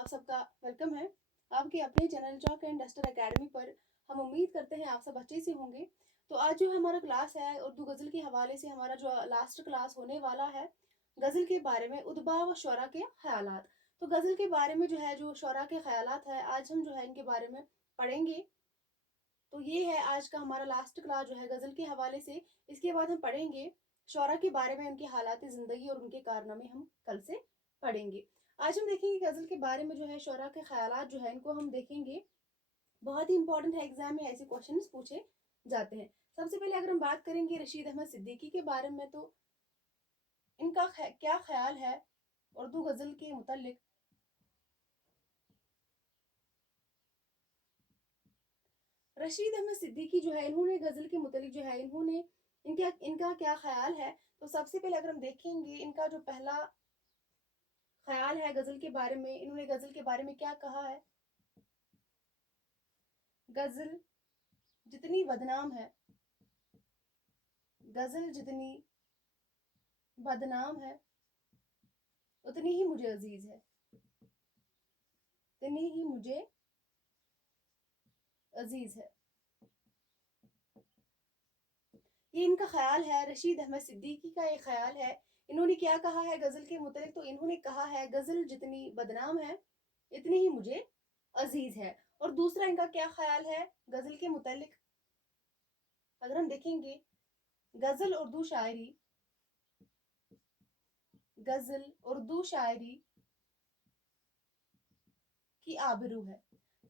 आप सबका वेलकम है आपके अपने channel chalk and duster academy पर। हम उम्मीद करते हैं आप सब अच्छे से होंगे। तो आज जो हमारा क्लास है उर्दू गज़ल के हवाले से हमारा जो लास्ट क्लास होने वाला है गज़ल के बारे में, उदबा व शोरा के ख्यालात। तो गज़ल के बारे में जो है, जो शोरा के ख्यालात है, आज हम जो है इनके बारे में पढ़ेंगे। तो ये है आज का हमारा लास्ट क्लास जो है गज़ल के हवाले से। इसके बाद हम पढ़ेंगे शोरा के बारे में, उनकी हालात ज़िंदगी और उनके कारनामे हम कल से पढ़ेंगे। आज हम देखेंगे गज़ल के बारे में जो है शोरा के ख्यालात जो है इनको हम देखेंगे। बहुत ही इंपॉर्टेंट है, एग्जाम में ऐसे क्वेश्चंस पूछे जाते हैं। सबसे पहले अगर हम बात करेंगे रशीद अहमद सिद्दीकी के बारे में, तो इनका क्या ख्याल है उर्दू गज़ल के मुतालिक। रशीद अहमद सिद्दीकी जो है, इन्होंने गज़ल के मुतालिक जो है, इन्होंने इनका इनका क्या ख्याल है। तो सबसे पहले अगर हम देखेंगे इनका जो पहला ख्याल है गज़ल के बारे में, इन्होंने गज़ल के बारे में क्या कहा है। गज़ल जितनी बदनाम है, गज़ल जितनी बदनाम है, उतनी ही मुझे अजीज है, उतनी ही मुझे अजीज है। ये इनका ख्याल है, रशीद अहमद सिद्दीकी का ये ख्याल है। इन्होंने क्या कहा है गज़ल के मुतालिक, तो इन्होंने कहा है गज़ल जितनी बदनाम है इतनी ही मुझे अजीज है। और दूसरा इनका क्या ख्याल है गज़ल के मुतालिक, अगर हम देखेंगे गज़ल उर्दू शायरी, गज़ल उर्दू शायरी की आबरू है।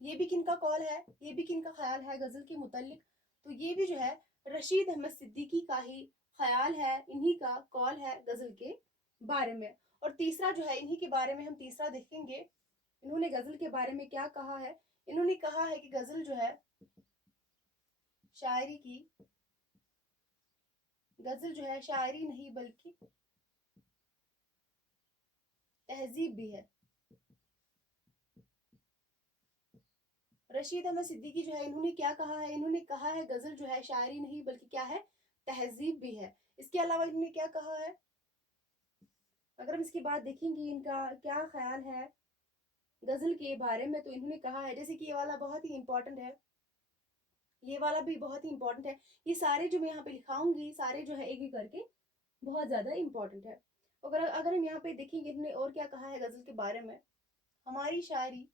ये भी किनका कॉल है, ये भी किनका ख्याल है गज़ल के मुतालिक। तो ये भी जो है रशीद अहमद सिद्दीकी का ही ख्याल है, इन्हीं का कॉल है गज़ल के बारे में। और तीसरा जो है इन्हीं के बारे में हम तीसरा देखेंगे, इन्होंने गज़ल के बारे में क्या कहा है। इन्होंने कहा है कि गज़ल जो है शायरी की, गज़ल जो है शायरी नहीं बल्कि तहजीब भी है। रशीद अहमद सिद्दीकी जो है, इन्होंने क्या कहा है, इन्होंने कहा है गज़ल जो है शायरी नहीं बल्कि क्या है, तहजीब भी है। इसके अलावा इन्होंने क्या कहा है, अगर हम इसकी बात देखेंगे इनका क्या ख्याल है गज़ल के बारे में, तो इन्होंने कहा है, जैसे कि ये वाला बहुत ही इंपॉर्टेंट है, ये वाला भी बहुत ही इंपॉर्टेंट है। ये सारे जो मैं यहाँ पे लिखाऊंगी सारे जो है एक एक करके बहुत ज़्यादा इंपॉर्टेंट है। अगर अगर हम यहाँ पे देखेंगे इन्होंने और क्या कहा है गज़ल के बारे में, हमारी शायरी,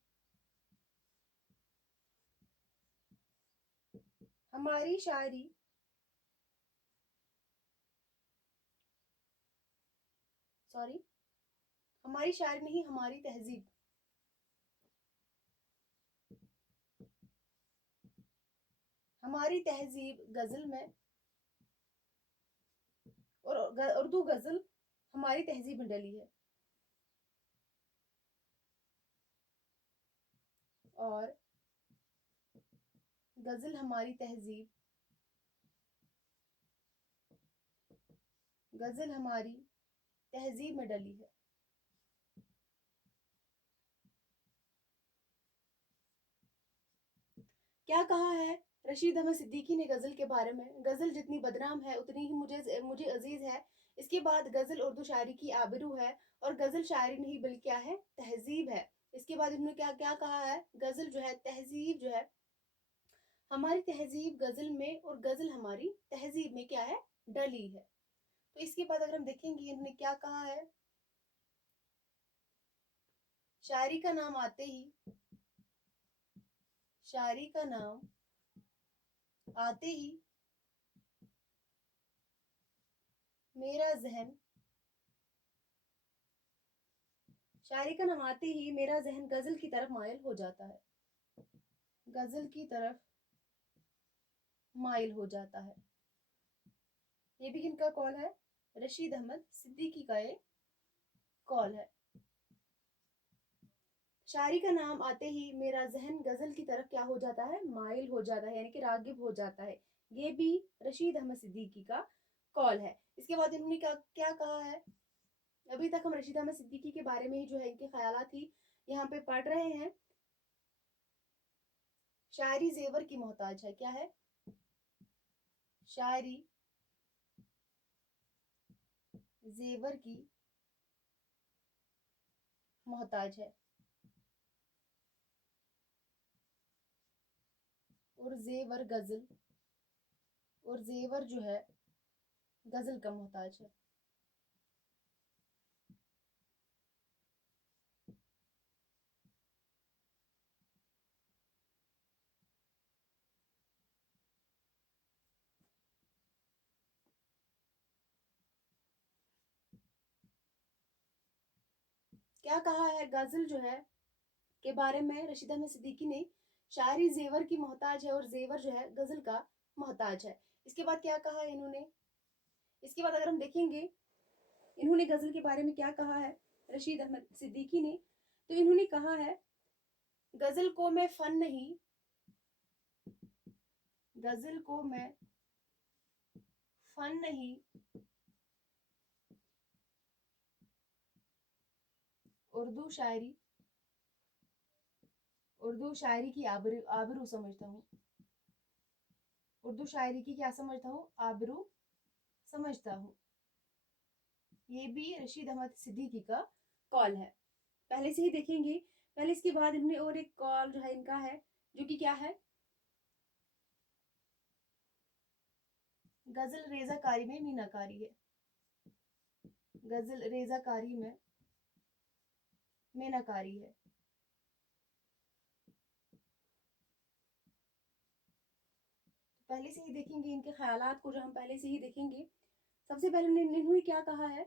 हमारी शायरी सॉरी, हमारी शायरी नहीं हमारी तहजीब, हमारी तहजीब गज़ल में, और उर्दू गज़ल हमारी तहजीब में डली है। और गज़ल हमारी तहजीब, गज़ल हमारी तहजीब में डली है। क्या कहा है रशीद अहमद सिद्दीकी ने गज़ल के बारे में, गज़ल जितनी बदनाम है उतनी ही मुझे मुझे अजीज है। इसके बाद गज़ल उर्दू शायरी की आबरू है, और गज़ल शायरी नहीं बल्कि क्या है, तहजीब है। इसके बाद इन्होंने क्या क्या कहा है, गज़ल जो है तहजीब जो है, हमारी तहजीब गज़ल में और गज़ल हमारी तहजीब में क्या है, डली है। तो इसके बाद अगर हम देखेंगे इन्होंने क्या कहा है, शायरी का नाम आते ही, शायरी का नाम आते ही मेरा जहन, शायरी का नाम आते ही मेरा जहन गज़ल की तरफ मायल हो जाता है, गज़ल की तरफ माइल हो जाता है। ये भी किनका कॉल है, रशीद अहमद सिद्दीकी का ये कॉल है। शायरी का नाम आते ही मेरा जहन गज़ल की तरफ क्या हो जाता है, माइल हो जाता है, यानी कि रागिब हो जाता है। ये भी रशीद अहमद सिद्दीकी का कॉल है। इसके बाद इन्होंने क्या क्या कहा है, अभी तक हम रशीद अहमद सिद्दीकी के बारे में ही जो है इनके ख्यालात ही यहाँ पे पढ़ रहे हैं। शायरी जेवर की मोहताज है, क्या है, शायरी जेवर की मोहताज है। और जेवर गजल, और जेवर जो है गजल का मोहताज है। क्या कहा है गजल जो है के बारे में रशीद अहमद सिद्दीकी ने? शायरी जेवर की मोहताज है और जेवर जो है गजल का मोहताज है। इसके बाद क्या कहा है इन्होंने? इसके बाद अगर हम देखेंगे इन्होंने गजल के बारे में क्या कहा है रशीद अहमद सिद्दीकी ने, तो इन्होंने कहा है गजल को मैं फन नहीं, गजल को मैं फन नहीं उर्दू शायरी, उर्दू शायरी की आबरू आबरू समझता हूँ, उर्दू शायरी की क्या समझता हूँ? आबरू समझता हूँ। ये भी रशीद अहमद सिद्दीकी का कॉल है। पहले से ही देखेंगे, पहले इसके बाद इन्होंने और एक कॉल जो है इनका है, जो कि क्या है? गजल रेजाकारी में मीनाकारी है, गजल रेजाकारी में मीनाकारी है। पहले से ही देखेंगे इनके ख्यालात को, जो हम पहले से ही देखेंगे। सबसे पहले इन्होंने क्या कहा है?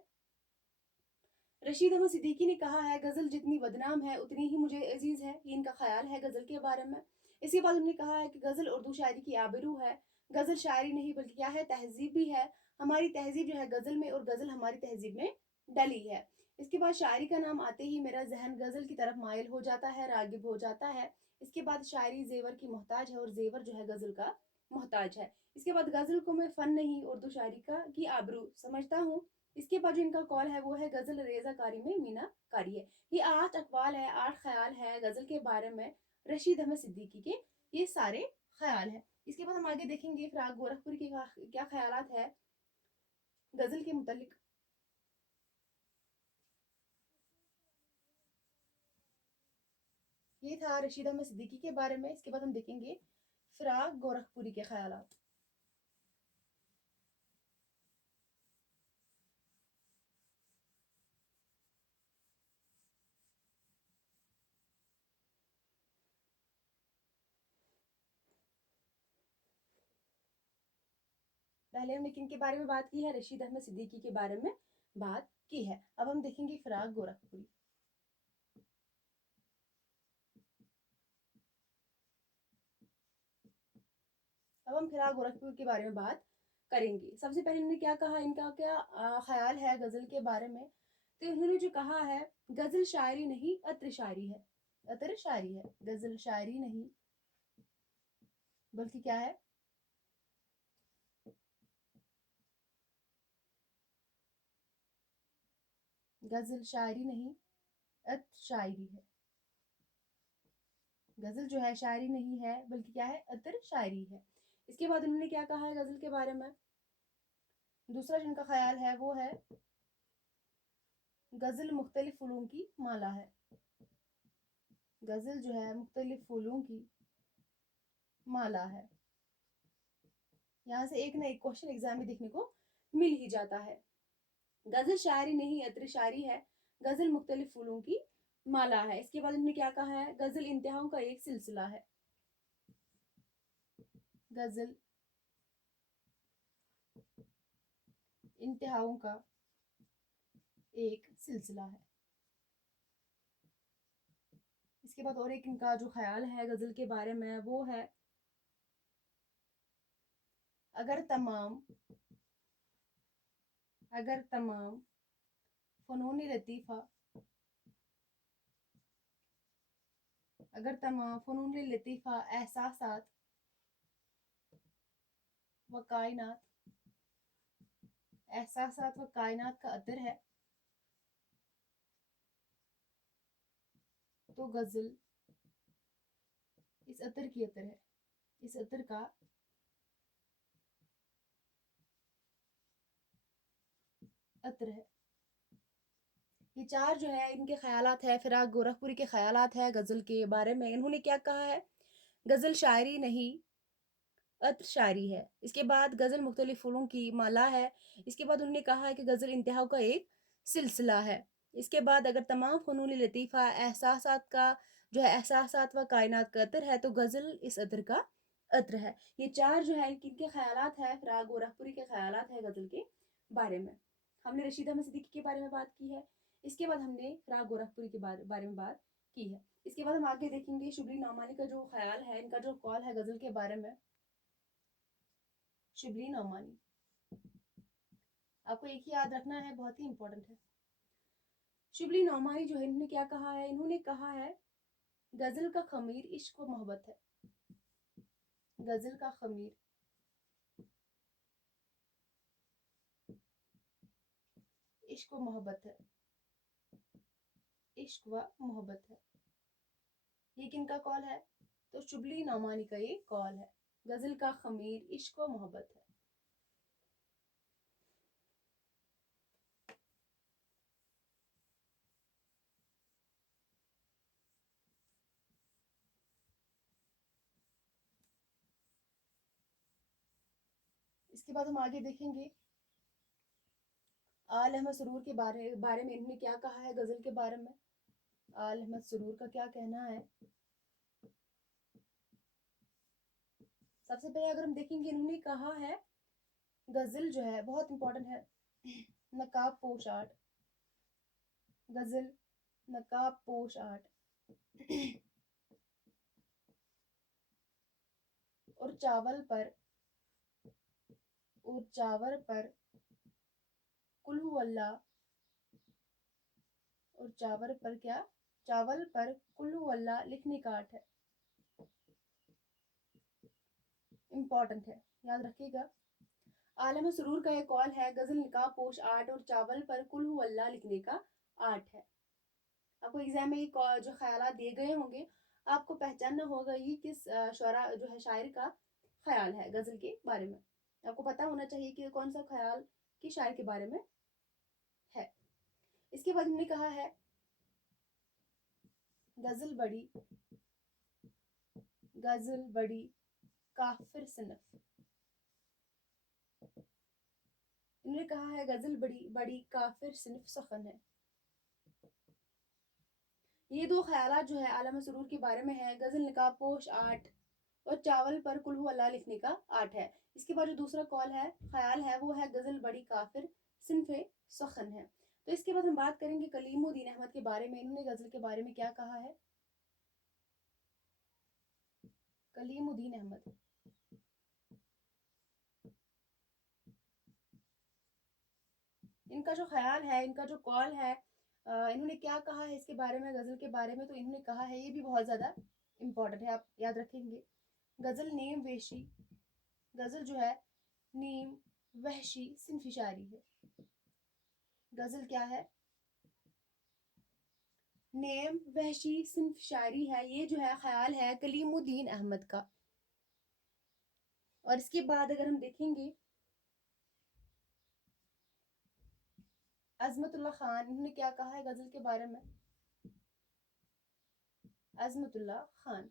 रशीद अहमद सिद्दीकी ने कहा है गजल जितनी बदनाम है उतनी ही मुझे अजीज है। ये इनका ख्याल है गजल के बारे में। इसके बाद उन्होंने कहा है कि गजल उर्दू शायरी की आबरू है, गजल शायरी नहीं बल्कि क्या है? तहजीब भी है। हमारी तहजीब जो है गजल में, और गजल हमारी तहजीब में डली है। इसके बाद शायरी का नाम आते ही मेरा जहन गजल की तरफ माइल हो जाता है, रागिब हो जाता है। इसके बाद शायरी जेवर की मोहताज है और जेवर जो है गजल का मोहताज है। इसके बाद गजल को मैं फन नहीं उर्दू शायरी का की आबरू समझता हूँ। इसके बाद जो इनका कॉल है वो है गजल रेजाकारी में मीनाकारी है। ये 8 अकवाल है, 8 ख्याल है गजल के बारे में रशीद अहमद सिद्दीकी के, ये सारे ख्याल है। इसके बाद हम आगे देखेंगे फिराक गोरखपुरी के क्या ख्यालात है गजल के मुतालिक। ये था रशीद अहमद सिद्दीकी के बारे में। इसके बाद हम देखेंगे फिराक गोरखपुरी के ख्यालात। पहले हमने किन के बारे में बात की है? रशीद अहमद सिद्दीकी के बारे में बात की है। अब हम देखेंगे फिराक गोरखपुरी। अब हम फिराक गोरखपुर के बारे में बात करेंगे। सबसे पहले इन्होंने क्या कहा, इनका क्या ख्याल है गजल के बारे में? तो इन्होंने जो कहा है गजल शायरी नहीं अत्र शायरी है, अत्र शायरी है, गजल शायरी नहीं बल्कि क्या है? गजल शायरी नहीं अत्र शायरी है। गजल जो है शायरी नहीं है बल्कि क्या है? अत्र शायरी है। इसके बाद उन्होंने क्या कहा है गजल के बारे में? दूसरा जिनका ख्याल है वो है गजल मुख्तलिफ फूलों की माला है। गजल जो है मुख्तलिफ फूलों की माला है। यहाँ से एक ना एक क्वेश्चन एग्जाम में देखने को मिल ही जाता है। गजल शायरी नहीं अत्र शायरी है, गजल मुख्तलिफ फूलों की माला है। इसके बाद इन्होंने क्या कहा है? गजल इंतहाओं का एक सिलसिला है, गजल इंतहाओं का एक सिलसिला है। इसके बाद और एक इनका जो ख्याल है गजल के बारे में वो है अगर तमाम, अगर तमाम फनून लतीफ़ा, अगर तमाम फनून लतीफ़ा एहसासात व कायनात, एहसासात व कायनात का अतर है तो गजल इस अतर की अतर है, इस अतर का अतर है। ये चार जो है इनके ख्यालात है, फिराक गोरखपुरी के ख्यालात है गजल के बारे में। इन्होंने क्या कहा है? गजल शायरी नहीं अत्र शायरी है। इसके बाद गज़ल मुख्तलिफ फूलों की माला है। इसके बाद उन्होंने कहा है कि गज़ल इंतहा का एक सिलसिला है। इसके बाद अगर तमाम फ़नून लतीफ़ा एहसासात का जो है एहसासात व कायनात का अतर है तो गज़ल इस अतर का अत्र है। ये 4 जो है किनके ख़यालात हैं, फ़राग गोरखपुरी के ख़यालात हैं गज़ल के बारे में। हमने रशीद अहमद सिद्दीकी के बारे में बात की है। इसके बाद हमने फ़राग गोरखपुरी के बारे में बात की है। इसके बाद हम आगे देखेंगे शिबली नौमानी का जो ख़याल है, इनका जो कौल है गज़ल के बारे में। शिबली नौमानी, आपको एक ही याद रखना है, बहुत ही इंपॉर्टेंट है। शिबली नौमानी जो है इन्होंने क्या कहा है, इन्होंने कहा है गजल का खमीर इश्क व मोहब्बत है। गजल का खमीर इश्क व मोहब्बत है। इश्क व मोहब्बत है, ये किनका कौल है? तो शिबली नौमानी का ये कौल है। गजल का खमीर इश्क व मोहब्बत है। इसके बाद हम आगे देखेंगे आल अहमद सरूर के बारे में इन्होंने क्या कहा है गजल के बारे में। आल अहमद सरूर का क्या कहना है? सबसे पहले अगर हम देखेंगे इन्होंने कहा है गजल जो है बहुत इंपॉर्टेंट है, नकाब पोश आर्ट। गजल नकाब पोश आर्ट और चावल पर कुल हु अल्लाह, और चावल पर क्या, चावल पर कुल हु अल्लाह लिखने का आर्ट है। इंपॉर्टेंट है, याद रखिएगा। आलम सुरूर का एक कॉल है गजल निकाब पोश आर्ट और चावल पर कुल हु अल्लाह लिखने का आर्ट है। आपको एग्जाम में जो ख्यालात दिए गए होंगे आपको पहचानना होगा ये किस शरा जो है शायर का ख्याल है गजल के बारे में। आपको पता होना चाहिए कि कौन सा ख्याल किस शायर के बारे में है। इसके बाद हमने कहा है गजल बड़ी काफिर सिनफ। इन्होंने कहा है गजल बड़ी बड़ी काफिर सिनफ सखन है। ये दो ख्यालात जो है आलम सरूर के बारे में है, गजल निकाब पोश आर्ट और चावल पर कुल हु अल्लाह लिखने का आर्ट है। इसके बाद जो दूसरा कॉल है ख्याल है वो है गजल बड़ी काफिर सिनफे सखन है। तो इसके बाद हम बात करेंगे कलीमुद्दीन अहमद के बारे में। इन्होंने गजल के बारे में क्या कहा है? कलीमुद्दीन अहमद, इनका जो ख्याल है, इनका जो कॉल है, इन्होंने क्या कहा है इसके बारे में गजल के बारे में, तो इन्होंने कहा है ये भी बहुत ज्यादा इंपॉर्टेंट है, आप याद रखेंगे। गजल नेम वेशी, गजल जो है नीम वहशी सिनफी शायरी है। गजल क्या है? नेम वहशी सिंफ शायरी है। ये जो है ख्याल है कलीमुद्दीन अहमद का। और इसके बाद अगर हम देखेंगे अजमतुल्लाह खान, इन्होंने क्या कहा है गजल के बारे में? अजमतुल्लाह खान,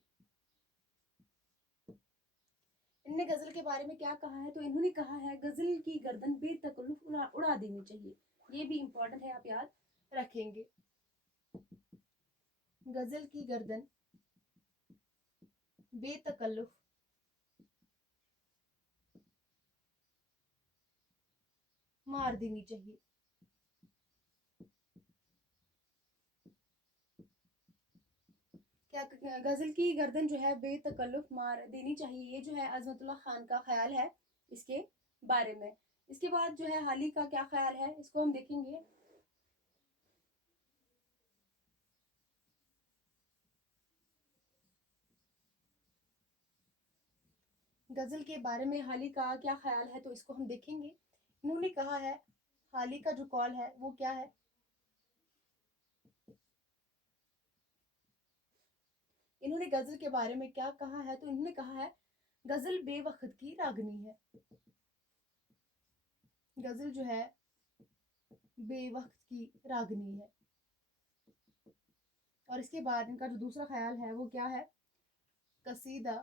इन्होंने गजल के बारे में क्या कहा है? तो इन्होंने कहा है गजल की गर्दन बेतकल्लुफ उड़ा देनी चाहिए। ये भी इंपॉर्टेंट है, आप याद रखेंगे। गजल की गर्दन बेतकल्लुफ मार देनी चाहिए। क्या गजल की गर्दन जो है बेतकल्लुफ मार देनी चाहिए, ये जो है अजमतुल्लाह खान का ख्याल है इसके बारे में। इसके बाद जो है हाली का क्या ख्याल है इसको हम देखेंगे। गजल के बारे में हाली का क्या ख्याल है तो इसको हम देखेंगे। इन्होंने कहा है हाली का जो कॉल है वो क्या है? इन्होंने गजल के बारे में क्या कहा है? तो इन्होंने कहा है गजल बेवक्त की रागनी है। गजल जो है बेवक्त की रागनी है। और इसके बाद इनका जो दूसरा ख्याल है वो क्या है? कसीदा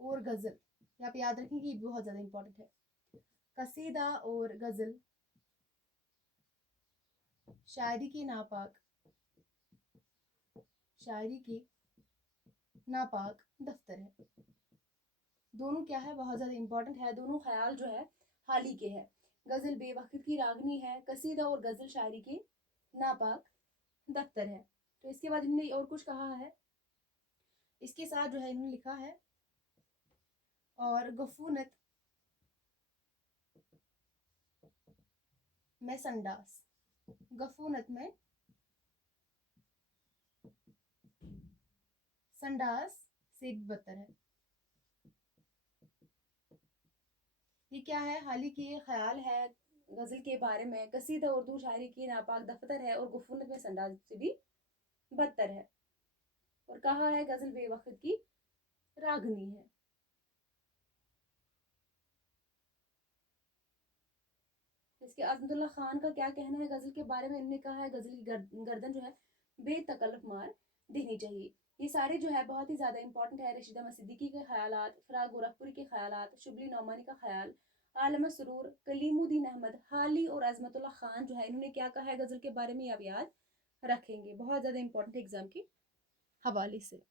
और गज़ल, यहाँ पे याद रखें कि ये बहुत ज़्यादा इंपॉर्टेंट है। कसीदा और गज़ल शायरी की नापाक, शायरी की नापाक दफ्तर है। दोनों क्या है, बहुत ज़्यादा इंपॉर्टेंट है। दोनों ख्याल जो है हाल ही के है। गज़ल बेवक्त की रागनी है, कसीदा और गज़ल शायरी के नापाक दफ्तर है। तो इसके बाद इन्होंने और कुछ कहा है, इसके साथ जो है इन्होंने लिखा है और गफूनत में संडास, गफूनत में संडास से भी बदतर है। ये क्या है, हाल ही के ख्याल है गज़ल के बारे में। कसीदा उर्दू शायरी की नापाक दफ्तर है और गफूनत में संडास से भी बदतर है। और कहा है गज़ल बेवक्त की रागनी है। इसके अज़मतुल्ला खान का क्या कहना है गज़ल के बारे में, इन्होंने कहा है गज़ल की गर्दन जो है बेतकल्लुफ़ मार देनी चाहिए। ये सारे जो है बहुत ही ज़्यादा इंपॉर्टेंट है। रशीदा अहमद सिद्दीकी के ख्यालात, फ़राग गोरखपुरी के ख्यालात, शुबली नौमानी का ख्याल, आलम सरूर, कलीमुद्दीन अहमद, हाली और अज़मतुल्ला खान जो है इन्होंने क्या कहा है गज़ल के बारे में, आप याद रखेंगे। बहुत ज़्यादा इंपॉर्टेंट एग्जाम के हवाले से।